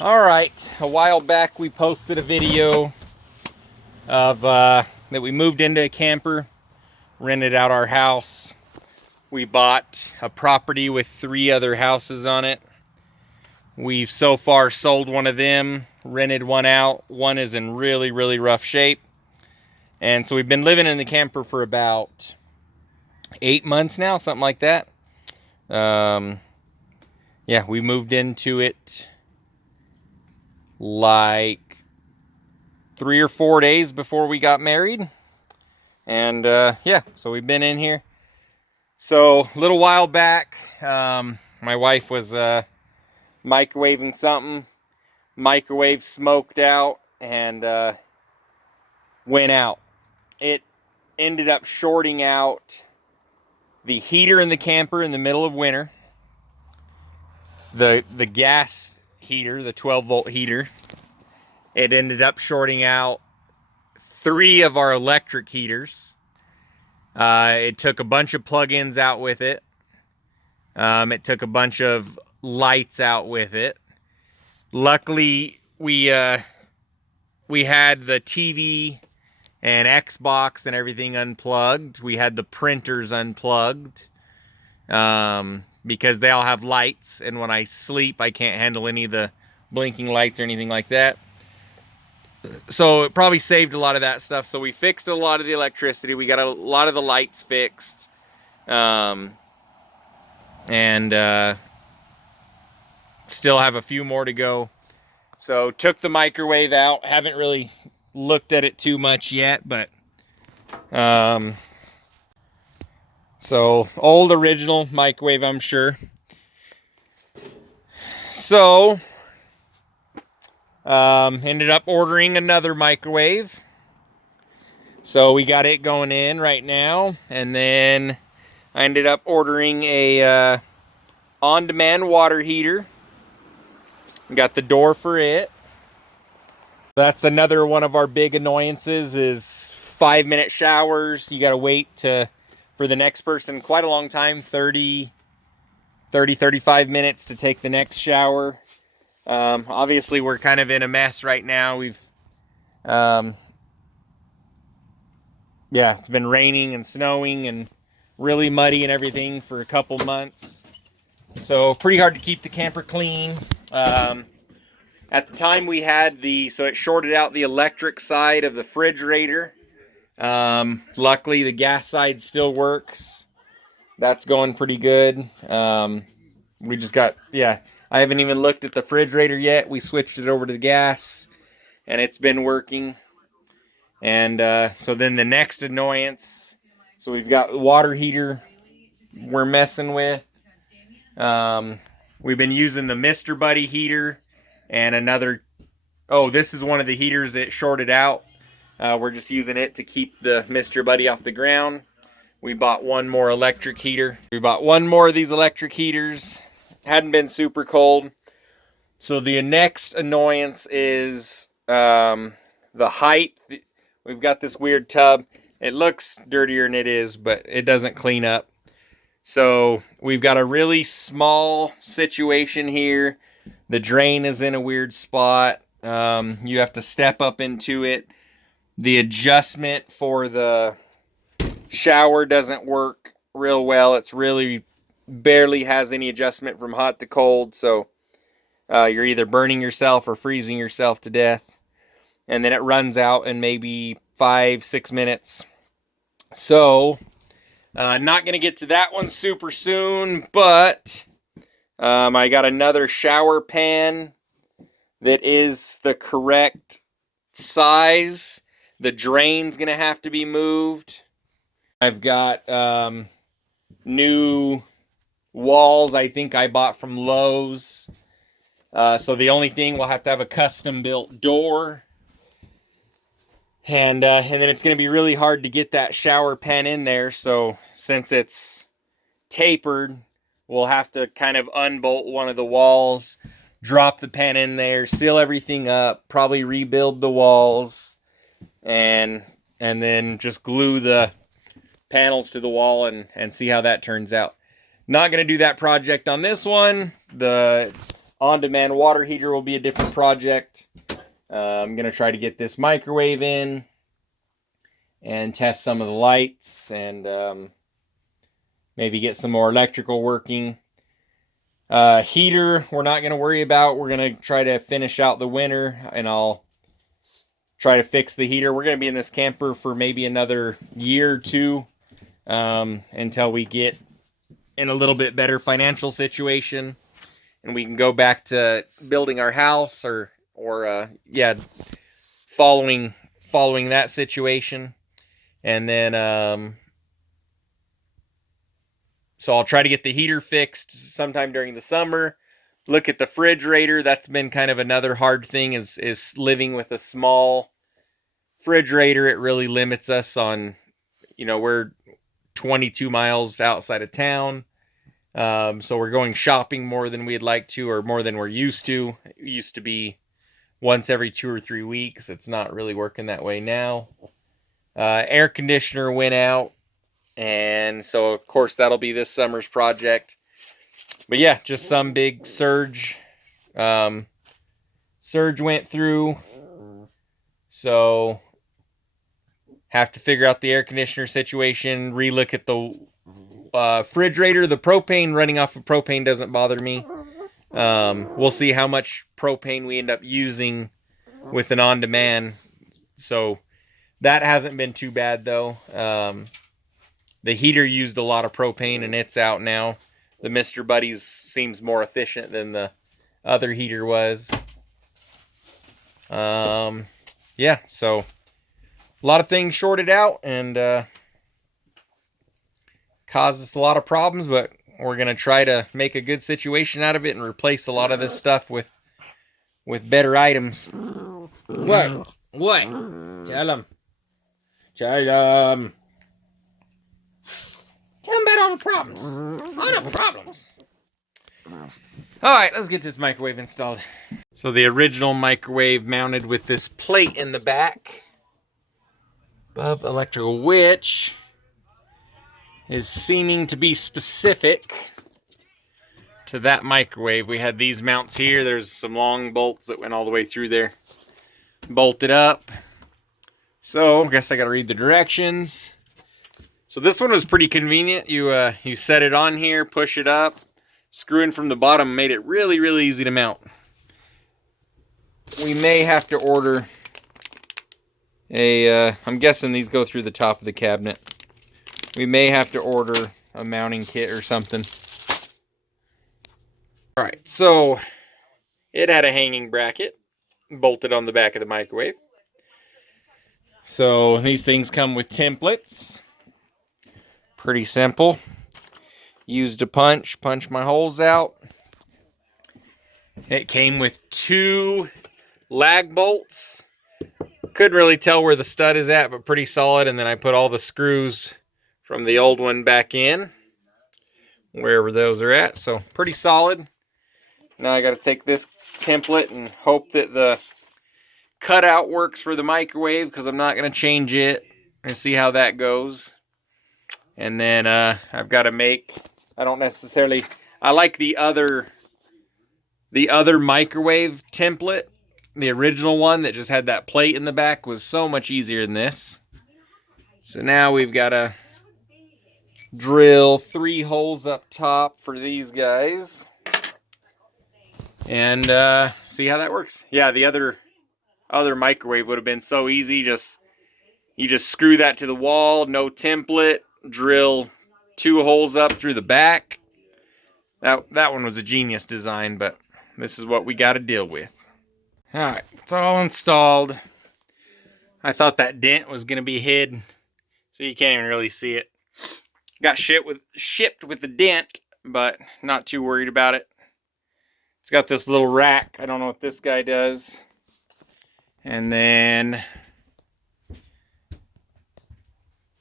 All right, a while back we posted a video of that we moved into a camper, rented out our house. We bought a property with 3 other houses on it. We've so far sold one of them, rented one out. One is in really, really rough shape. And so we've been living in the camper for about 8 months now, something like that. Yeah, we moved into it like 3 or 4 days before we got married. And yeah, so we've been in here. So a little while back, my wife was microwaving something. Microwave smoked out and went out. It ended up shorting out the heater in the camper in the middle of winter. The gas heater, the 12-volt heater, it ended up shorting out 3 of our electric heaters. It took a bunch of plug-ins out with it. It took a bunch of lights out with it. Luckily, we had the TV and Xbox and everything unplugged. We had the printers unplugged because they all have lights, and when I sleep, I can't handle any of the blinking lights or anything like that. So it probably saved a lot of that stuff. So we fixed a lot of the electricity. We got a lot of the lights fixed. And still have a few more to go. So took the microwave out. Haven't really looked at it too much yet, but so old original microwave, I'm sure. So ended up ordering another microwave. So we got it going in right now, and then I ended up ordering a on-demand water heater. Got the door for it. That's another one of our big annoyances is 5-minute showers. You got to wait for the next person quite a long time, 35 minutes to take the next shower. Obviously, we're kind of in a mess right now. Yeah, it's been raining and snowing and really muddy and everything for a couple months. So pretty hard to keep the camper clean. At the time we had so it shorted out the electric side of the refrigerator. Luckily the gas side still works. That's going pretty good. We just got, yeah, I haven't even looked at the refrigerator yet. We switched it over to the gas and it's been working. And so then the next annoyance, so we've got the water heater we're messing with. We've been using the Mr. Buddy heater and another, this is one of the heaters that shorted out. We're just using it to keep the Mr. Buddy off the ground. We bought one more electric heater. We bought one more of these electric heaters. Hadn't been super cold. So the next annoyance is the height. We've got this weird tub. It looks dirtier than it is, but it doesn't clean up. So we've got a really small situation here. The drain is in a weird spot. You have to step up into it. The adjustment for the shower doesn't work real well. It's really barely has any adjustment from hot to cold. So you're either burning yourself or freezing yourself to death. And then it runs out in maybe 5-6 minutes. So not going to get to that one super soon, but I got another shower pan that is the correct size. The drain's going to have to be moved. I've got new walls I think I bought from Lowe's. So the only thing, we'll have to have a custom built door. And then it's going to be really hard to get that shower pan in there. So since it's tapered, we'll have to kind of unbolt one of the walls, drop the pan in there, seal everything up, probably rebuild the walls, and then just glue the panels to the wall and see how that turns out. Not going to do that project on this one. The on-demand water heater will be a different project. I'm going to try to get this microwave in and test some of the lights and maybe get some more electrical working. Heater, we're not going to worry about. We're going to try to finish out the winter, and I'll try to fix the heater. We're going to be in this camper for maybe another year or two until we get in a little bit better financial situation and we can go back to building our house or following that situation. And then so I'll try to get the heater fixed sometime during the summer. Look at the refrigerator. That's been kind of another hard thing is living with a small refrigerator. It really limits us on, we're 22 miles outside of town. So we're going shopping more than we'd like to, or more than we're used to. It used to be once every 2 or 3 weeks. It's not really working that way now. Air conditioner went out. And so, of course, that'll be this summer's project. But yeah, just some big surge. Surge went through. So, have to figure out the air conditioner situation. Relook at the refrigerator. The propane, running off of propane doesn't bother me. We'll see how much propane we end up using with an on-demand. So, that hasn't been too bad, though. The heater used a lot of propane, and it's out now. The Mr. Buddies seems more efficient than the other heater was. Yeah, so a lot of things shorted out and caused us a lot of problems, but we're going to try to make a good situation out of it and replace a lot of this stuff with better items. What? Tell them. Tell them about all the problems. All the problems. Alright, let's get this microwave installed. So the original microwave mounted with this plate in the back above electrical, which is seeming to be specific to that microwave. We had these mounts here. There's some long bolts that went all the way through there. Bolted up. So, I guess I gotta read the directions. So this one was pretty convenient. You set it on here, push it up, screw in from the bottom, made it really, really easy to mount. We may have to order I'm guessing these go through the top of the cabinet. We may have to order a mounting kit or something. Alright, so it had a hanging bracket bolted on the back of the microwave. So these things come with templates. Pretty simple. Used a punch my holes out. It came with 2 lag bolts. Couldn't really tell where the stud is at, but pretty solid. And then I put all the screws from the old one back in, wherever those are at. So pretty solid. Now I got to take this template and hope that the cutout works for the microwave, because I'm not going to change it, and see how that goes. And then I've got to make, I like the other microwave template. The original one that just had that plate in the back was so much easier than this. So now we've got to drill 3 holes up top for these guys. And see how that works. Yeah, the other microwave would have been so easy. You just screw that to the wall, no template. Drill 2 holes up through the back. That one was a genius design, but this is what we got to deal with. Alright, it's all installed. I thought that dent was going to be hid, so you can't even really see it. Got shipped with the dent, but not too worried about it. It's got this little rack. I don't know what this guy does. And then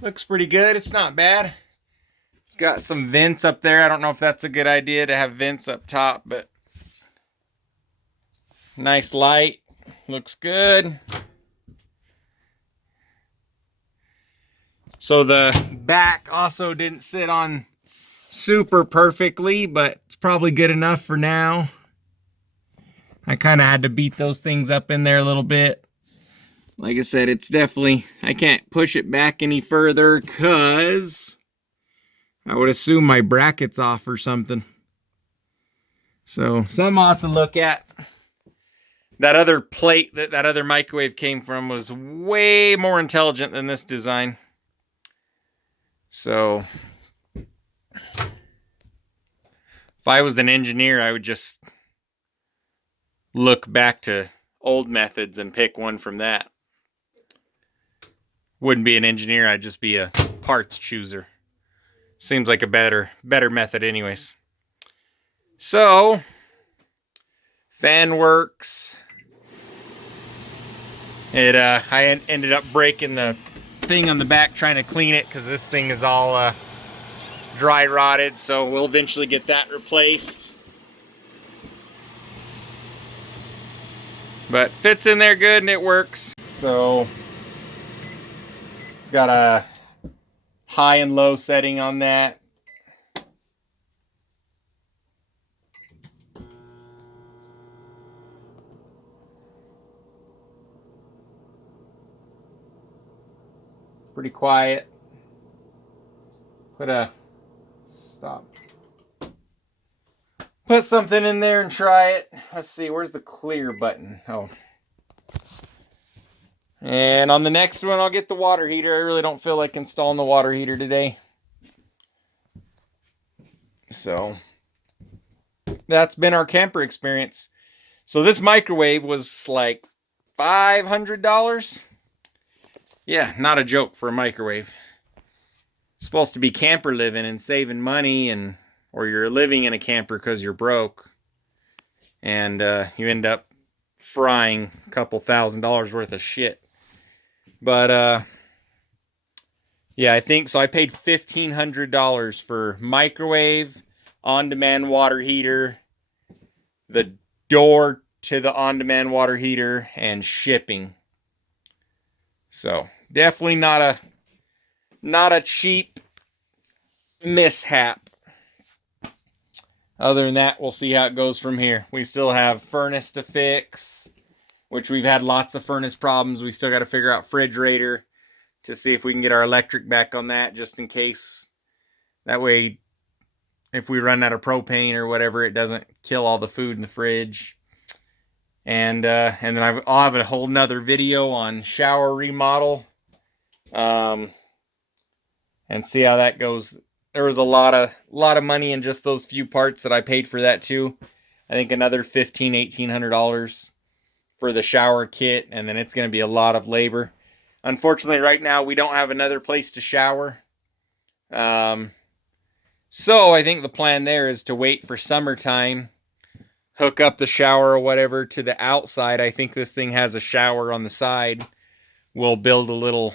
looks pretty good. It's not bad. It's got some vents up there. I don't know if that's a good idea to have vents up top, but nice light. Looks good. So the back also didn't sit on super perfectly, but it's probably good enough for now. I kind of had to beat those things up in there a little bit. Like I said, it's definitely, I can't push it back any further because I would assume my bracket's off or something. So something I'll have to look at. That other plate that other microwave came from was way more intelligent than this design. So if I was an engineer, I would just look back to old methods and pick one from that. Wouldn't be an engineer, I'd just be a parts chooser. Seems like a better method anyways. So, fan works. I ended up breaking the thing on the back trying to clean it because this thing is all dry rotted, so we'll eventually get that replaced. But fits in there good and it works. So it's got a high and low setting on that. Pretty quiet. Put something in there and try it. Let's see, where's the clear button? Oh. And on the next one, I'll get the water heater. I really don't feel like installing the water heater today. So, that's been our camper experience. So this microwave was like $500. Yeah, not a joke for a microwave. It's supposed to be camper living and saving money, and or you're living in a camper because you're broke. And you end up frying a couple $1,000s worth of shit. But yeah, I think so. I paid $1,500 for microwave, on-demand water heater, the door to the on-demand water heater, and shipping. So definitely not a cheap mishap. Other than that, we'll see how it goes from here. We still have furnace to fix, which we've had lots of furnace problems. We still got to figure out refrigerator to see if we can get our electric back on that, just in case. That way, if we run out of propane or whatever, it doesn't kill all the food in the fridge. And then I'll have a whole nother video on shower remodel, and see how that goes. There was a lot of money in just those few parts that I paid for that too. I think another $1,500-$1,800 for the shower kit, and then it's going to be a lot of labor. Unfortunately, right now we don't have another place to shower. So I think the plan there is to wait for summertime, hook up the shower or whatever to the outside. I think this thing has a shower on the side. We'll build a little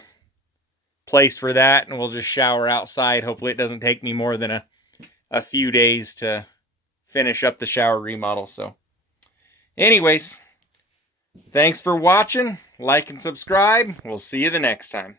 place for that, and we'll just shower outside. Hopefully it doesn't take me more than a few days to finish up the shower remodel. So anyways, thanks for watching. Like and subscribe. We'll see you the next time.